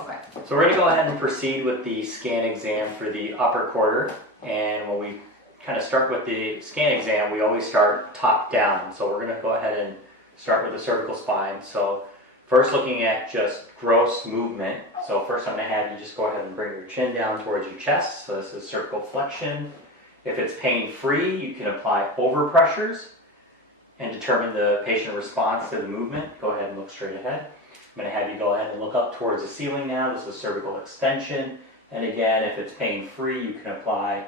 Okay. So we're going to go ahead and proceed with the scan exam for the upper quarter. And when we kind of start with the scan exam, we always start top down. So we're going to go ahead and start with the cervical spine. So first looking at just gross movement. So first I'm going to have you just go ahead and bring your chin down towards your chest. So this is cervical flexion. If it's pain-free, you can apply overpressures and determine the patient response to the movement. Go ahead and look straight ahead. I'm going to have you go ahead and look up towards the ceiling now. This is cervical extension. And again, if it's pain-free, you can apply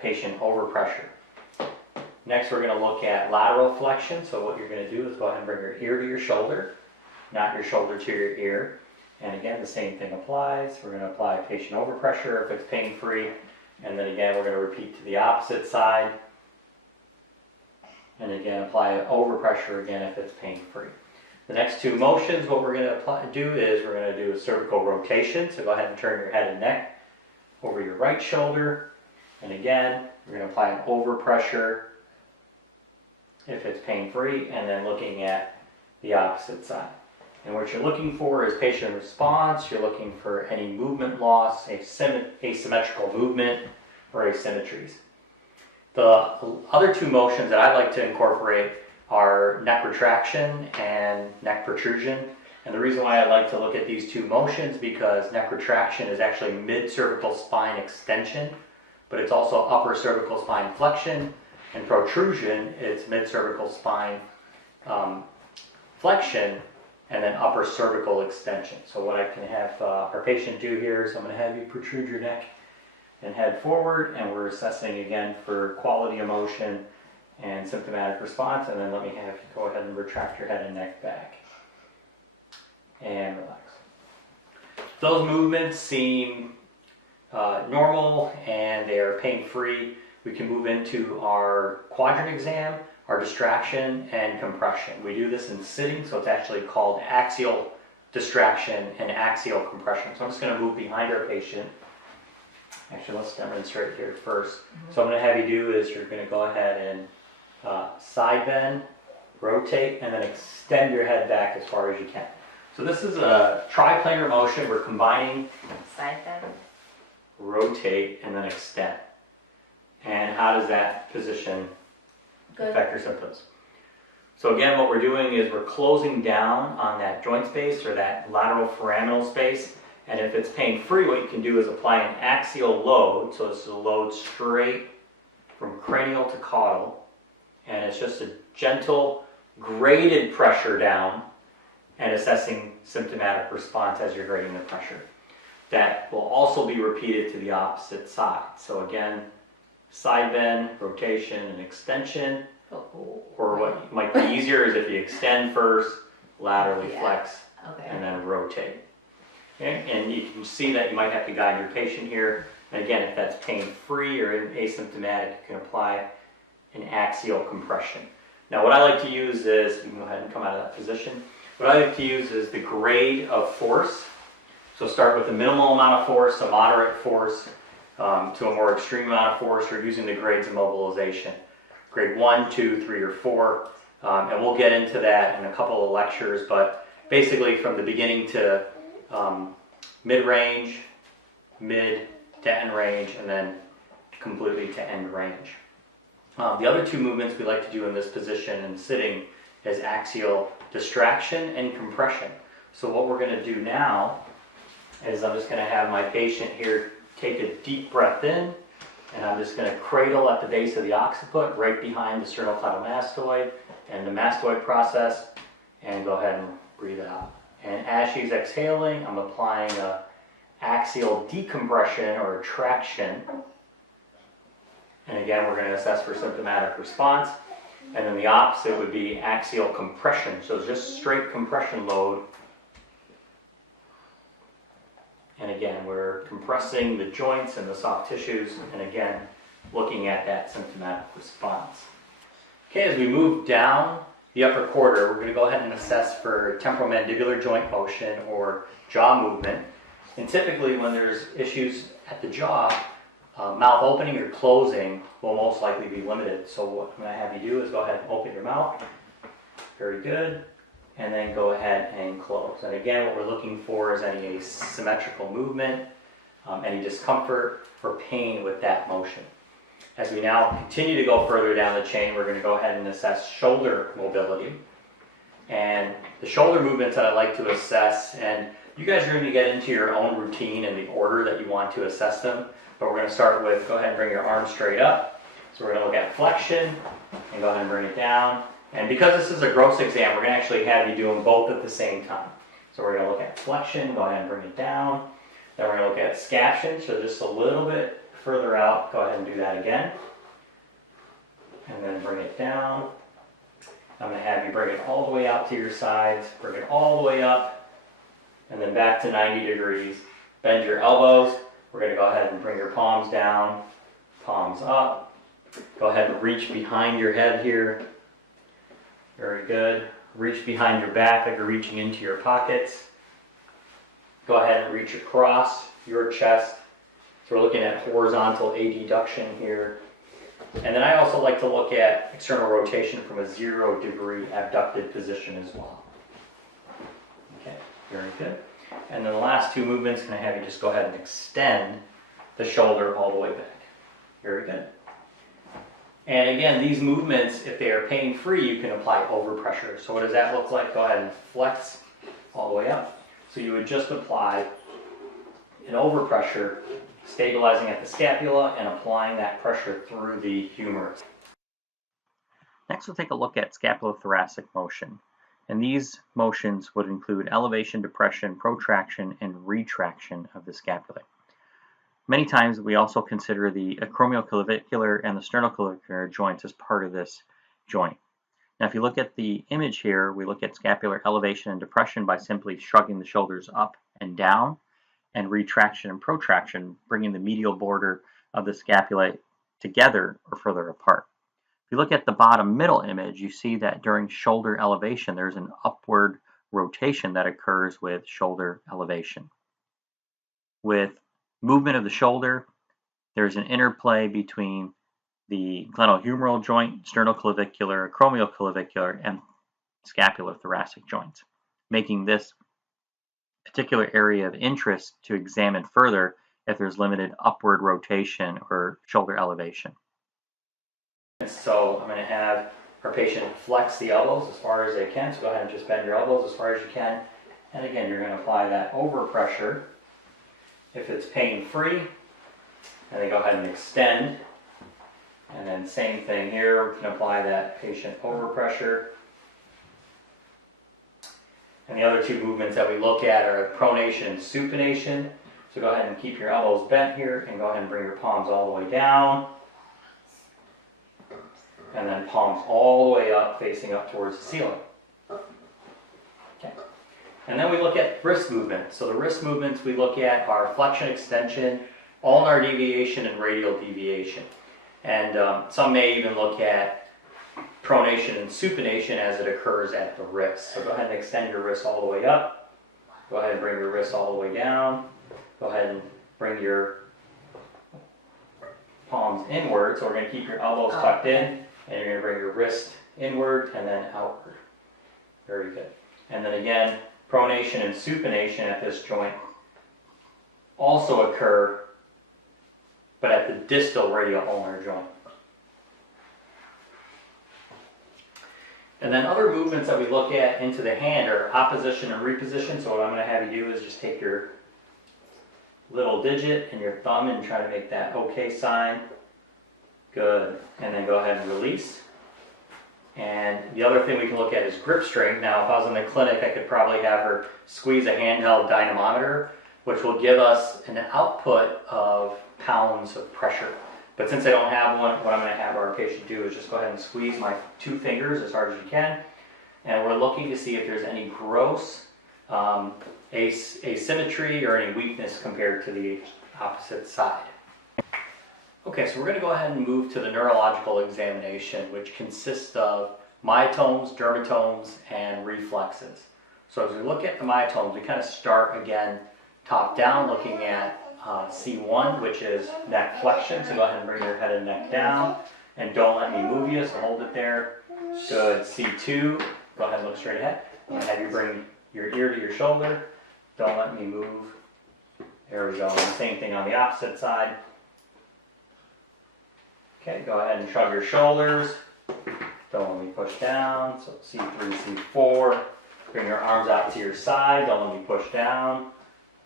patient overpressure. Next, we're going to look at lateral flexion. So what you're going to do is go ahead and bring your ear to your shoulder, not your shoulder to your ear. And again, the same thing applies. We're going to apply patient overpressure if it's pain-free. And then again, we're going to repeat to the opposite side. And again, apply overpressure again if it's pain-free. The next two motions, what we're going to do is we're going to do a cervical rotation. So go ahead and turn your head and neck over your right shoulder. And again, we're going to apply an overpressure if it's pain-free, and then looking at the opposite side. And what you're looking for is patient response. You're looking for any movement loss, asymmetrical movement, or asymmetries. The other two motions that I like to incorporate are neck retraction and neck protrusion. And the reason why I like to look at these two motions because neck retraction is actually mid-cervical spine extension, but it's also upper cervical spine flexion, and protrusion is mid-cervical spine flexion and then upper cervical extension. So what I can have our patient do here is I'm going to have you protrude your neck and head forward, and we're assessing again for quality of motion and symptomatic response, and then let me have you go ahead and retract your head and neck back and relax. Those movements seem normal and they are pain-free. We can move into our quadrant exam, our distraction and compression. We do this in sitting, so it's actually called axial distraction and axial compression. So I'm just going to move behind our patient. Actually, let's demonstrate here first. So I'm going to have you do is you're going to go ahead and side bend, rotate, and then extend your head back as far as you can. So this is a triplanar motion. We're combining Side bend. rotate, and then extend. And how does that position affect your symptoms? So again, what we're doing is we're closing down on that joint space or that lateral foraminal space. And if it's pain-free, what you can do is apply an axial load. So this is a load straight from cranial to caudal. And it's just a gentle, graded pressure down and assessing symptomatic response as you're grading the pressure. That will also be repeated to the opposite side. So again, side bend, rotation, and extension. Or what might be easier is if you extend first, laterally flex, and then rotate. Okay? And you can see that you might have to guide your patient here. And again, if that's pain-free or asymptomatic, you can apply an axial compression. Now what I like to use is, you can go ahead and come out of that position. What I like to use is the grade of force. So start with a minimal amount of force, a moderate force, to a more extreme amount of force, or using the grades of mobilization. Grade 1, 2, 3, or 4. And we'll get into that in a couple of lectures, but basically from the beginning to mid-range, mid to end range, and then completely to end range. The other two movements we like to do in this position and sitting is axial distraction and compression. So what we're going to do now is I'm just going to have my patient here take a deep breath in, and I'm just going to cradle at the base of the occiput right behind the sternocleidomastoid and the mastoid process, and go ahead and breathe out. And as she's exhaling, I'm applying a axial decompression or traction. And again, we're going to assess for symptomatic response. And then the opposite would be axial compression. So just straight compression load. And again, we're compressing the joints and the soft tissues. And again, looking at that symptomatic response. Okay, as we move down the upper quarter, we're going to go ahead and assess for temporomandibular joint motion or jaw movement. And typically when there's issues at the jaw, mouth opening or closing will most likely be limited. So what I'm going to have you do is go ahead and open your mouth. Very good. and then go ahead and close. And again, what we're looking for is any asymmetrical movement, any discomfort or pain with that motion. As we now continue to go further down the chain, we're going to go ahead and assess shoulder mobility. And the shoulder movements that I like to assess, and you guys are going to get into your own routine in the order that you want to assess them, but we're going to start with, go ahead and bring your arm straight up. So we're going to look at flexion, and go ahead and bring it down. And because this is a gross exam, we're going to actually have you do them both at the same time. So we're going to look at flexion, go ahead and bring it down. Then we're going to look at scaption, so just a little bit further out, go ahead and do that again. And then bring it down. I'm going to have you bring it all the way out to your sides, bring it all the way up, and then back to 90 degrees. Bend your elbows. We're going to go ahead and bring your palms down, palms up. Go ahead and reach behind your head here. Very good. Reach behind your back like you're reaching into your pockets. Go ahead and reach across your chest. So we're looking at horizontal adduction here. And then I also like to look at external rotation from a 0-degree abducted position as well. Okay, very good. And then the last two movements, I'm going to have you just go ahead and extend the shoulder all the way back. Very good. And again, these movements, if they are pain-free, you can apply overpressure. So what does that look like? Go ahead and flex all the way up. So you would just apply an overpressure, stabilizing at the scapula and applying that pressure through the humerus. Next, we'll take a look at scapulothoracic motion. And these motions would include elevation, depression, protraction, and retraction of the scapula. Many times we also consider the acromioclavicular and the sternoclavicular joints as part of this joint. Now if you look at the image here, we look at scapular elevation and depression by simply shrugging the shoulders up and down, and retraction and protraction, bringing the medial border of the scapula together or further apart. If you look at the bottom middle image, you see that during shoulder elevation, there's an upward rotation that occurs with shoulder elevation. With movement of the shoulder, there's an interplay between the glenohumeral joint, sternoclavicular, acromioclavicular, and scapulothoracic joints, making this particular area of interest to examine further if there's limited upward rotation or shoulder elevation. So I'm going to have our patient flex the elbows as far as they can. So go ahead and just bend your elbows as far as you can. And again, you're going to apply that overpressure if it's pain-free. And then go ahead and extend. And then same thing here, we can apply that patient overpressure. And the other two movements that we look at are pronation and supination. So go ahead and keep your elbows bent here and go ahead and bring your palms all the way down. And then palms all the way up, facing up towards the ceiling. Okay. And then we look at wrist movements. So the wrist movements we look at are flexion, extension, ulnar deviation, and radial deviation. And some may even look at pronation and supination as it occurs at the wrist. So go ahead and extend your wrist all the way up. Go ahead and bring your wrist all the way down. Go ahead and bring your palms inward. So we're going to keep your elbows tucked in, and you're going to bring your wrist inward and then outward. Very good. And then again, pronation and supination at this joint also occur, but at the distal radial ulnar joint. And then other movements that we look at into the hand are opposition and reposition. So what I'm going to have you do is just take your little digit and your thumb and try to make that OK sign. Good. And then go ahead and release. And the other thing we can look at is grip strength. Now, if I was in the clinic, I could probably have her squeeze a handheld dynamometer, which will give us an output of pounds of pressure. But since I don't have one, what I'm going to have our patient do is just go ahead and squeeze my 2 fingers as hard as you can. And we're looking to see if there's any gross asymmetry or any weakness compared to the opposite side. Okay, so we're going to go ahead and move to the neurological examination, which consists of myotomes, dermatomes, and reflexes. So as we look at the myotomes, we kind of start again top down, looking at C1, which is neck flexion. So go ahead and bring your head and neck down, and don't let me move you, so hold it there. Good. C2, go ahead and look straight ahead. I'm gonna have you bring your ear to your shoulder. Don't let me move. There we go. And same thing on the opposite side. Okay, go ahead and shrug your shoulders. Don't let me push down. So C3, C4. Bring your arms out to your side. Don't let me push down.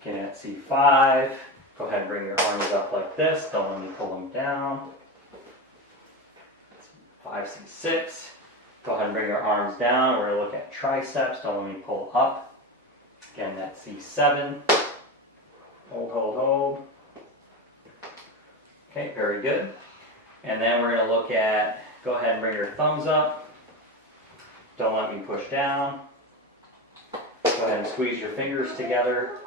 Again at C5. Go ahead and bring your arms up like this. Don't let me pull them down. 5, C6. Go ahead and bring your arms down. We're going to look at triceps. Don't let me pull up. Again, that's C7. Hold, hold, hold. Okay, very good. And then we're going to look at, go ahead and bring your thumbs up. Don't let me push down. Go ahead and squeeze your fingers together.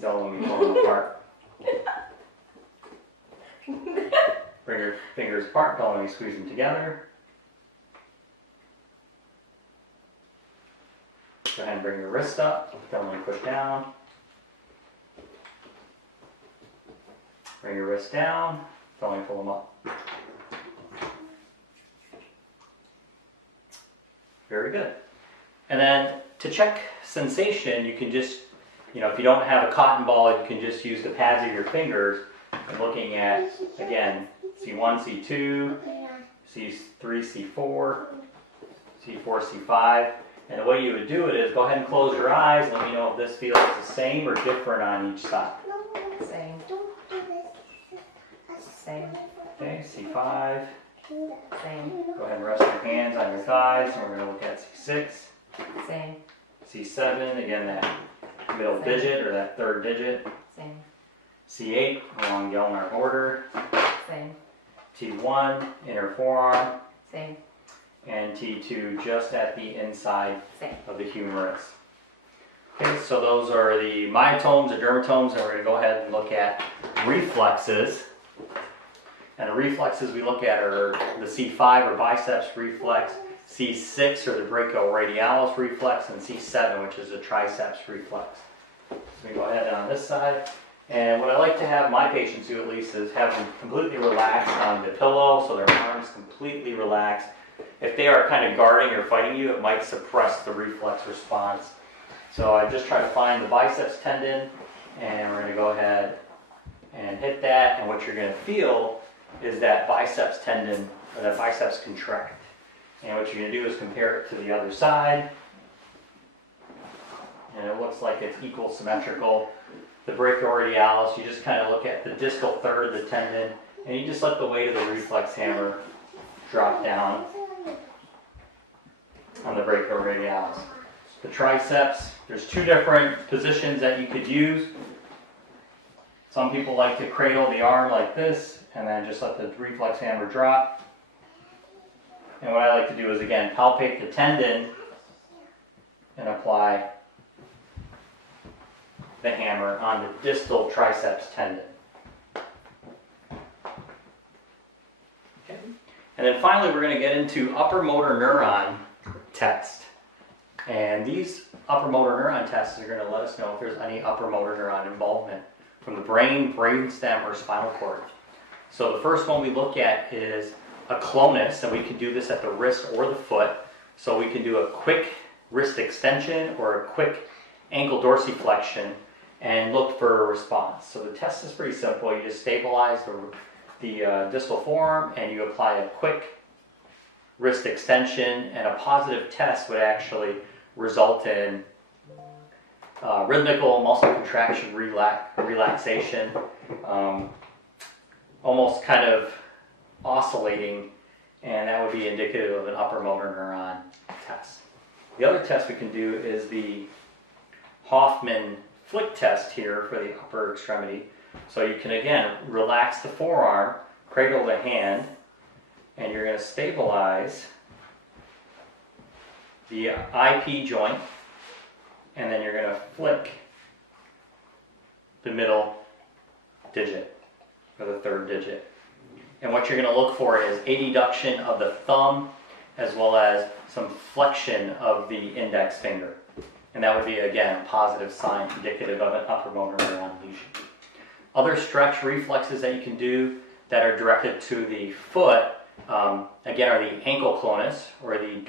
Don't let me pull them apart. Bring your fingers apart. Don't let me squeeze them together. Go ahead and bring your wrist up. Don't let me push down. Bring your wrist down. Don't let me pull them up. Very good. And then to check sensation, you can just, if you don't have a cotton ball, you can just use the pads of your fingers and looking at, again, C1, C2, C3, C4, C4, C5. And the way you would do it is go ahead and close your eyes. Let me know if this feels the same or different on each side. Same. Same. Okay, C5. Same. Go ahead and rest your hands on your thighs, and we're going to look at C6. Same. C7, again, that middle digit or that third digit. Same. C8, along the ulnar border. Same. T1, inner forearm. Same. And T2, just at the inside Same. of the humerus. Okay, so those are the myotomes, the dermatomes, and we're going to go ahead and look at reflexes. And the reflexes we look at are the C5 or biceps reflex, C6 or the brachioradialis reflex, and C7, which is the triceps reflex. So we go ahead on this side. And what I like to have my patients do at least is have them completely relaxed on the pillow, so their arms completely relaxed. If they are kind of guarding or fighting you, it might suppress the reflex response. So I just try to find the biceps tendon, and we're going to go ahead and hit that, and what you're going to feel is that biceps tendon, or that biceps contract. And what you're going to do is compare it to the other side, and it looks like it's equal symmetrical. The brachioradialis, you just kind of look at the distal third of the tendon, and you just let the weight of the reflex hammer drop down on the brachioradialis. The triceps, there's two different positions that you could use. Some people like to cradle the arm like this and then just let the reflex hammer drop. And what I like to do is, again, palpate the tendon and apply the hammer on the distal triceps tendon. Okay. And then finally, we're going to get into upper motor neuron test. And these upper motor neuron tests are going to let us know if there's any upper motor neuron involvement from the brain, brainstem, or spinal cord. So the first one we look at is a clonus, and we can do this at the wrist or the foot. So we can do a quick wrist extension or a quick ankle dorsiflexion and look for a response. So the test is pretty simple. You just stabilize the distal forearm and you apply a quick wrist extension, and a positive test would actually result in rhythmical muscle contraction, relaxation, almost kind of oscillating, and that would be indicative of an upper motor neuron test. The other test we can do is the Hoffman flick test here for the upper extremity. So you can, again, relax the forearm, cradle the hand, and you're going to stabilize the IP joint, and then you're going to flick the middle digit, or the third digit. And what you're going to look for is a deduction of the thumb as well as some flexion of the index finger. And that would be, again, a positive sign indicative of an upper motor neuron lesion. Other stretch reflexes that you can do that are directed to the foot again, are the ankle clonus, or the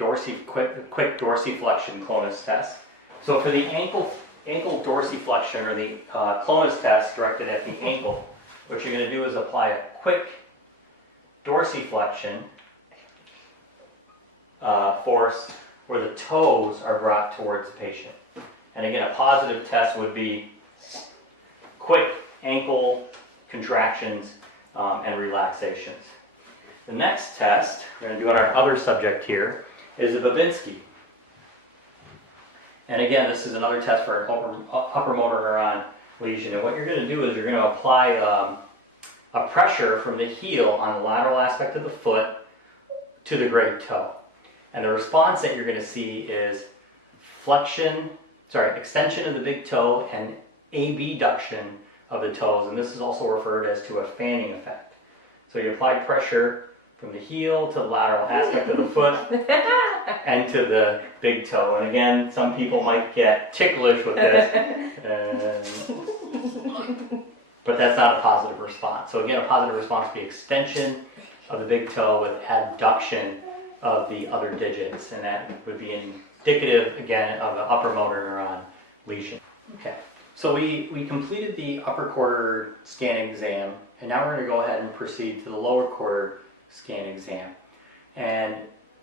quick dorsiflexion clonus test. So for the ankle dorsiflexion, or the clonus test directed at the ankle, what you're going to do is apply a quick dorsiflexion force where the toes are brought towards the patient. And again, a positive test would be quick ankle contractions and relaxations. The next test we're going to do on our other subject here is a Babinski. And again, this is another test for an upper motor neuron lesion. And what you're going to do is you're going to apply a pressure from the heel on the lateral aspect of the foot to the great toe. And the response that you're going to see is extension of the big toe and abduction of the toes. And this is also referred as to a fanning effect. So you apply pressure from the heel to the lateral aspect of the foot and to the big toe. And again, some people might get ticklish with this, but that's not a positive response. So again, a positive response would be extension of the big toe with adduction of the other digits, and that would be indicative, again, of an upper motor neuron lesion. Okay, so we completed the upper quarter scan exam, and now we're going to go ahead and proceed to the lower quarter scan exam. And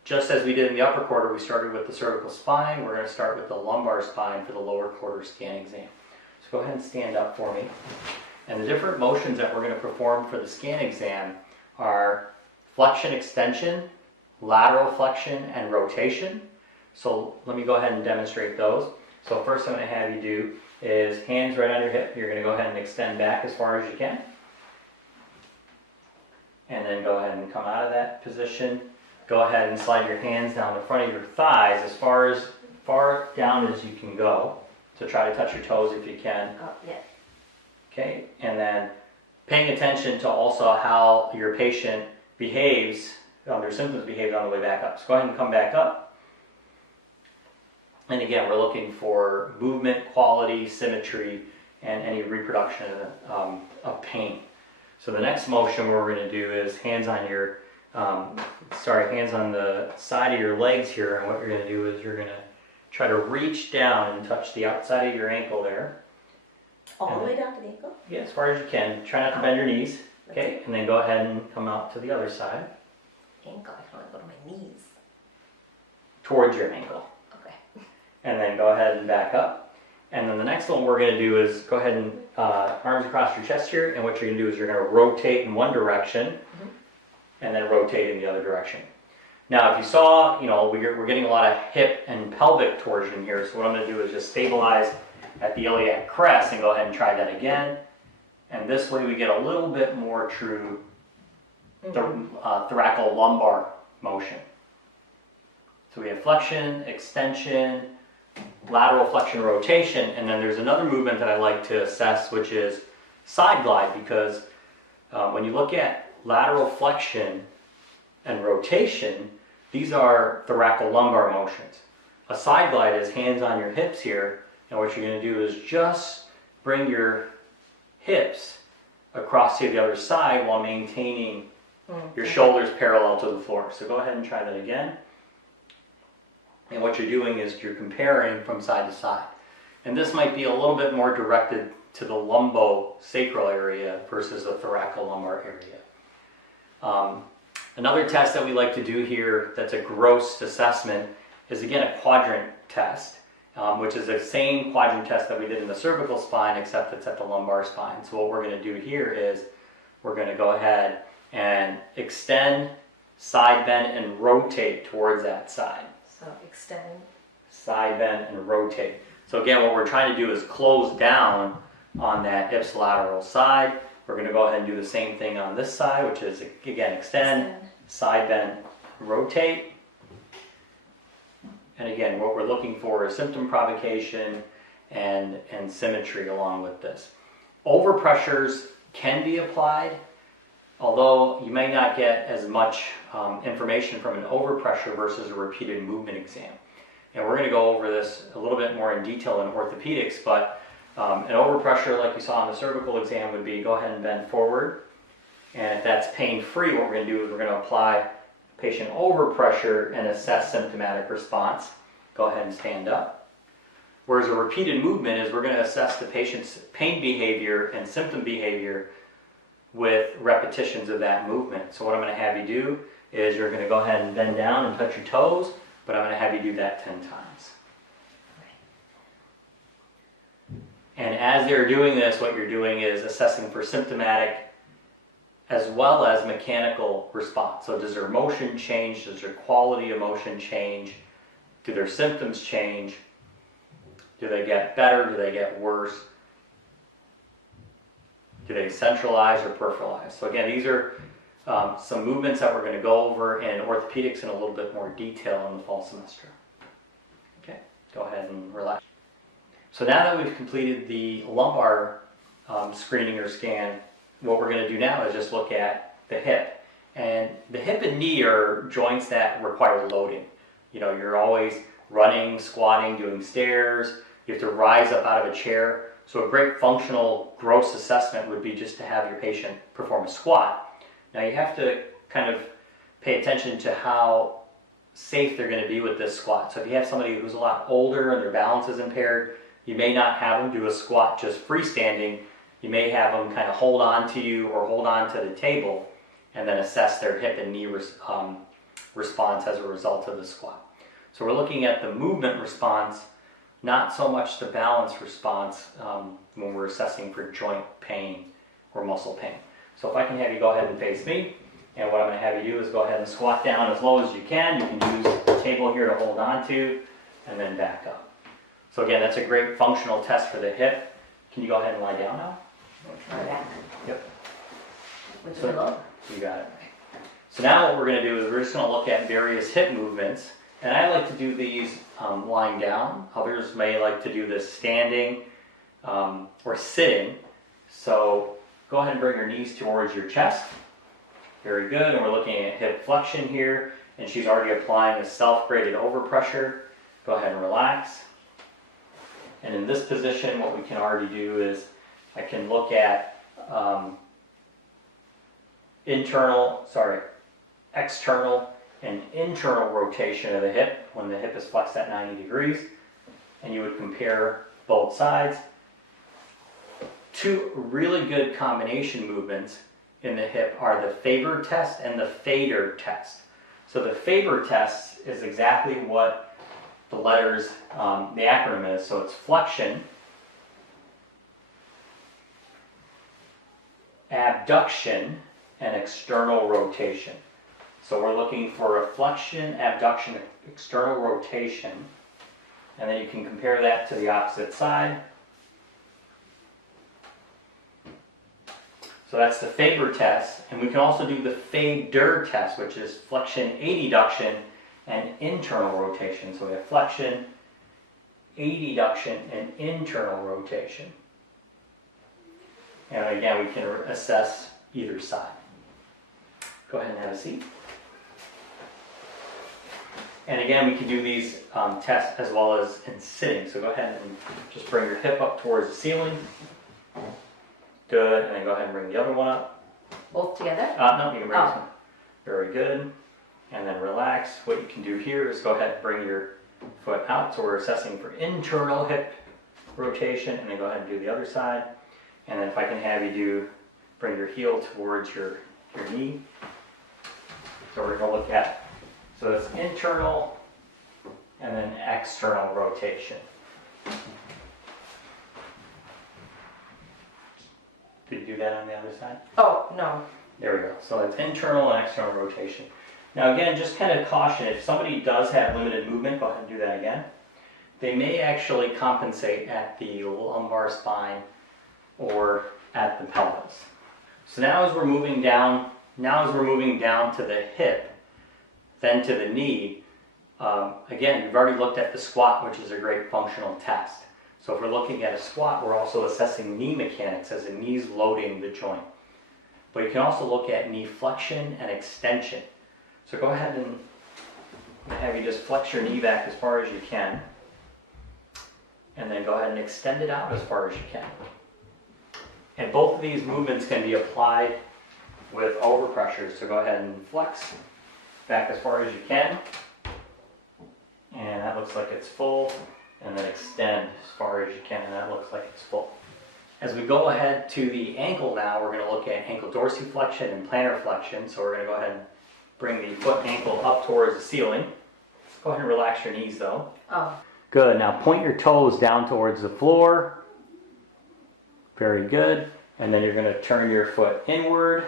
just as we did in the upper quarter, we started with the cervical spine. We're going to start with the lumbar spine for the lower quarter scan exam. So go ahead and stand up for me. And the different motions that we're going to perform for the scan exam are flexion, extension, lateral flexion, and rotation. So let me go ahead and demonstrate those. So first I'm going to have you do is hands right on your hip. You're going to go ahead and extend back as far as you can. And then go ahead and come out of that position. Go ahead and slide your hands down the front of your thighs as far down as you can go. So try to touch your toes if you can. Oh, yeah. Okay, and then paying attention to also how your patient behaves, their symptoms behave on the way back up. So go ahead and come back up. And again, we're looking for movement, quality, symmetry, and any reproduction of pain. So the next motion we're going to do is hands on the side of your legs here. And what you're going to do is you're going to try to reach down and touch the outside of your ankle there. All the way down to the ankle? Yeah, as far as you can. Try not to bend your knees. Okay, and then go ahead and come out to the other side. Ankle, I can only go to my knees. Towards your ankle. Okay. And then go ahead and back up. And then the next one we're going to do is go ahead and arms across your chest here. And what you're going to do is you're going to rotate in one direction and then rotate in the other direction. Now, if you saw, we're getting a lot of hip and pelvic torsion here. So what I'm going to do is just stabilize at the iliac crest and go ahead and try that again. And this way we get a little bit more true thoracolumbar motion. So we have flexion, extension, lateral flexion, rotation, and then there's another movement that I like to assess, which is side glide, because when you look at lateral flexion and rotation, these are thoracolumbar motions. A side glide is hands on your hips here, and what you're going to do is just bring your hips across to the other side while maintaining your shoulders parallel to the floor. So go ahead and try that again. And what you're doing is you're comparing from side to side. And this might be a little bit more directed to the lumbosacral area versus the thoracolumbar area. Another test that we like to do here that's a gross assessment is, again, a quadrant test, which is the same quadrant test that we did in the cervical spine, except it's at the lumbar spine. So what we're going to do here is we're going to go ahead and extend, side bend, and rotate towards that side. So extend. Side bend and rotate. So again, what we're trying to do is close down on that ipsilateral side. We're going to go ahead and do the same thing on this side, which is, again, extend, side bend, rotate. And again, what we're looking for is symptom provocation and symmetry along with this. Overpressures can be applied, although you may not get as much information from an overpressure versus a repeated movement exam. And we're going to go over this a little bit more in detail in orthopedics, but an overpressure like you saw on the cervical exam would be go ahead and bend forward. And if that's pain-free, what we're going to do is we're going to apply patient overpressure and assess symptomatic response. Go ahead and stand up. Whereas a repeated movement is we're going to assess the patient's pain behavior and symptom behavior with repetitions of that movement. So what I'm going to have you do is you're going to go ahead and bend down and touch your toes, but I'm going to have you do that 10 times. And as they're doing this, what you're doing is assessing for symptomatic as well as mechanical response. So does their motion change? Does their quality of motion change? Do their symptoms change? Do they get better? Do they get worse? Do they centralize or peripheralize? So again, these are some movements that we're going to go over in orthopedics in a little bit more detail in the fall semester. Okay, go ahead and relax. So now that we've completed the lumbar screening or scan, what we're going to do now is just look at the hip. And the hip and knee are joints that require loading. You know, you're always running, squatting, doing stairs. You have to rise up out of a chair. So a great functional gross assessment would be just to have your patient perform a squat. Now you have to kind of pay attention to how safe they're going to be with this squat. So if you have somebody who's a lot older and their balance is impaired, you may not have them do a squat just freestanding. You may have them kind of hold on to you or hold on to the table and then assess their hip and knee response as a result of the squat. So we're looking at the movement response, not so much the balance response when we're assessing for joint pain or muscle pain. So if I can have you go ahead and face me, and what I'm going to have you do is go ahead and squat down as low as you can. You can use the table here to hold on to, and then back up. So again, that's a great functional test for the hip. Can you go ahead and lie down now? Lie back. Yep. With the pillow. You got it. So now what we're going to do is we're just going to look at various hip movements. And I like to do these lying down. Others may like to do this standing or sitting. So go ahead and bring your knees towards your chest. Very good. And we're looking at hip flexion here. And she's already applying a self-graded overpressure. Go ahead and relax. And in this position, what we can already do is I can look at external and internal rotation of the hip when the hip is flexed at 90 degrees. And you would compare both sides. Two really good combination movements in the hip are the Faber test and the Fader test. So the Faber test is exactly what the letters, the acronym is. So it's flexion, abduction, and external rotation. So we're looking for a flexion, abduction, external rotation, and then you can compare that to the opposite side. So that's the Faber test, and we can also do the Fader test, which is flexion, adduction, and internal rotation. So we have flexion, adduction, and internal rotation. And again, we can assess either side. Go ahead and have a seat. And again, we can do these tests as well as in sitting. So go ahead and just bring your hip up towards the ceiling. Good, and then go ahead and bring the other one up. Both together? No, you can bring this one. Very good. And then relax. What you can do here is go ahead and bring your foot out. So we're assessing for internal hip rotation, and then go ahead and do the other side. And then if I can have you bring your heel towards your knee. So we're going to look at, so it's internal and then external rotation. Did you do that on the other side? Oh, no. There we go. So it's internal and external rotation. Now again, just kind of caution, if somebody does have limited movement, go ahead and do that again. They may actually compensate at the lumbar spine or at the pelvis. So now as we're moving down to the hip, then to the knee, again, we've already looked at the squat, which is a great functional test. So if we're looking at a squat, we're also assessing knee mechanics as the knee's loading the joint. But you can also look at knee flexion and extension. So go ahead and have you just flex your knee back as far as you can. And then go ahead and extend it out as far as you can. And both of these movements can be applied with overpressure. So go ahead and flex back as far as you can. And that looks like it's full. And then extend as far as you can, and that looks like it's full. As we go ahead to the ankle now, we're going to look at ankle dorsiflexion and plantar flexion. So we're going to go ahead and bring the foot and ankle up towards the ceiling. Go ahead and relax your knees though. Oh. Good. Now point your toes down towards the floor. Very good. And then you're going to turn your foot inward.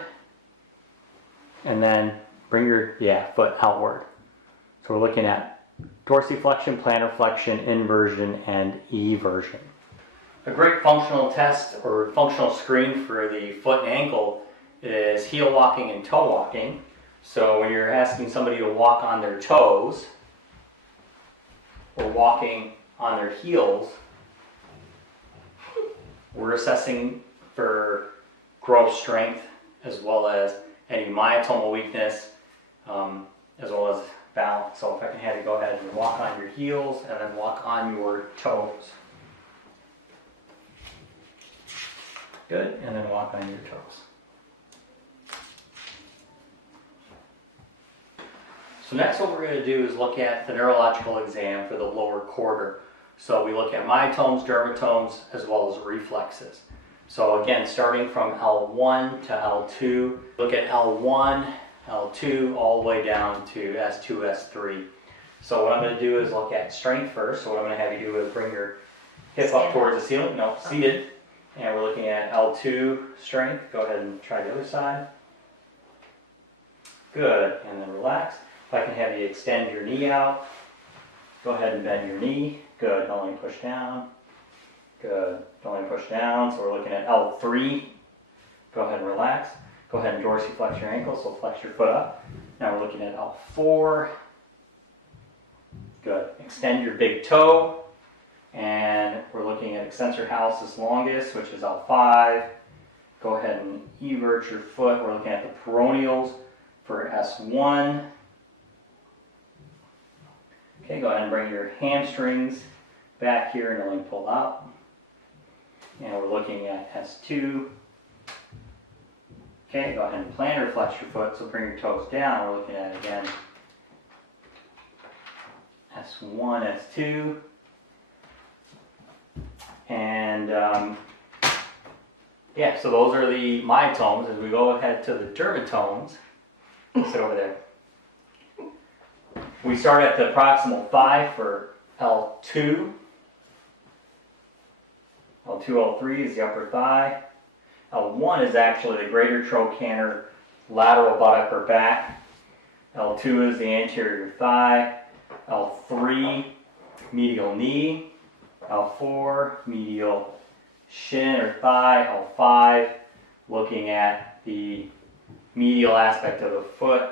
And then bring your foot outward. So we're looking at dorsiflexion, plantar flexion, inversion, and eversion. A great functional test or functional screen for the foot and ankle is heel walking and toe walking. So when you're asking somebody to walk on their toes or walking on their heels, we're assessing for growth strength as well as any myotomal weakness, as well as balance. So if I can have you go ahead and walk on your heels and then walk on your toes. Good, and then walk on your toes. So next what we're going to do is look at the neurological exam for the lower quarter. So we look at myotomes, dermatomes, as well as reflexes. So again, starting from L1 to L2, look at L1, L2, all the way down to S2, S3. So what I'm going to do is look at strength first. So what I'm going to have you do is bring your hip up towards the ceiling. No, seated. And we're looking at L2 strength. Go ahead and try the other side. Good. And then relax. If I can have you extend your knee out. Go ahead and bend your knee. Good. Don't let me push down. Good. Don't let me push down. So we're looking at L3. Go ahead and relax. Go ahead and dorsiflex your ankle, so flex your foot up. Now we're looking at L4. Good. Extend your big toe. And we're looking at extensor hallucis longus, which is L5. Go ahead and evert your foot. We're looking at the peroneals for S1. Okay, go ahead and bring your hamstrings back here and only pull out. And we're looking at S2. Okay, go ahead and plantar flex your foot, so bring your toes down. We're looking at, again, S1, S2. And so those are the myotomes. As we go ahead to the dermatomes, sit over there. We start at the proximal thigh for L2. L2, L3 is the upper thigh. L1 is actually the greater trochanter lateral buttock or back. L2 is the anterior thigh. L3, medial knee. L4, medial shin or thigh. L5, looking at the medial aspect of the foot.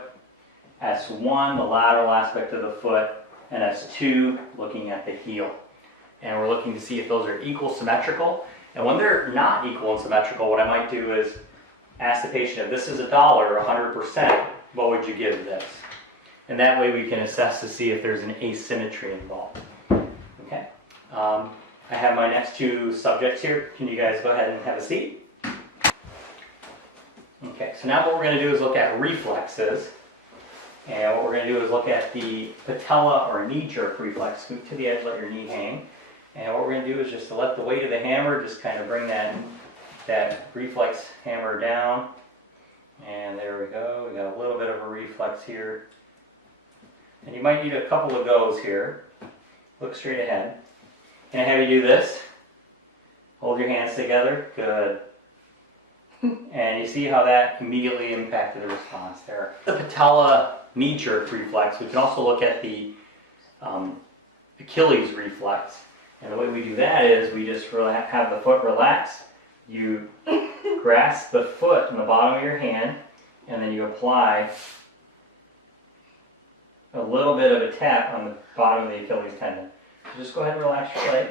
S1, the lateral aspect of the foot. And S2, looking at the heel. And we're looking to see if those are equal symmetrical. And when they're not equal and symmetrical, what I might do is ask the patient, if this is $1, 100%, what would you give this? And that way we can assess to see if there's an asymmetry involved. Okay. I have my next two subjects here. Can you guys go ahead and have a seat? Okay, so now what we're going to do is look at reflexes. And what we're going to do is look at the patella or knee jerk reflex. Scoot to the edge, let your knee hang. And what we're going to do is just to let the weight of the hammer just kind of bring that reflex hammer down. And there we go. We got a little bit of a reflex here. And you might need a couple of goes here. Look straight ahead. Can I have you do this? Hold your hands together. Good. And you see how that immediately impacted the response there. The patella knee jerk reflex. We can also look at the Achilles reflex. And the way we do that is we just have the foot relax. You grasp the foot in the bottom of your hand, and then you apply a little bit of a tap on the bottom of the Achilles tendon. So just go ahead and relax your leg.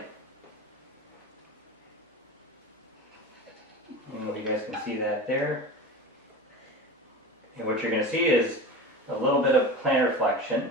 And you guys can see that there. And what you're going to see is a little bit of plantar flexion.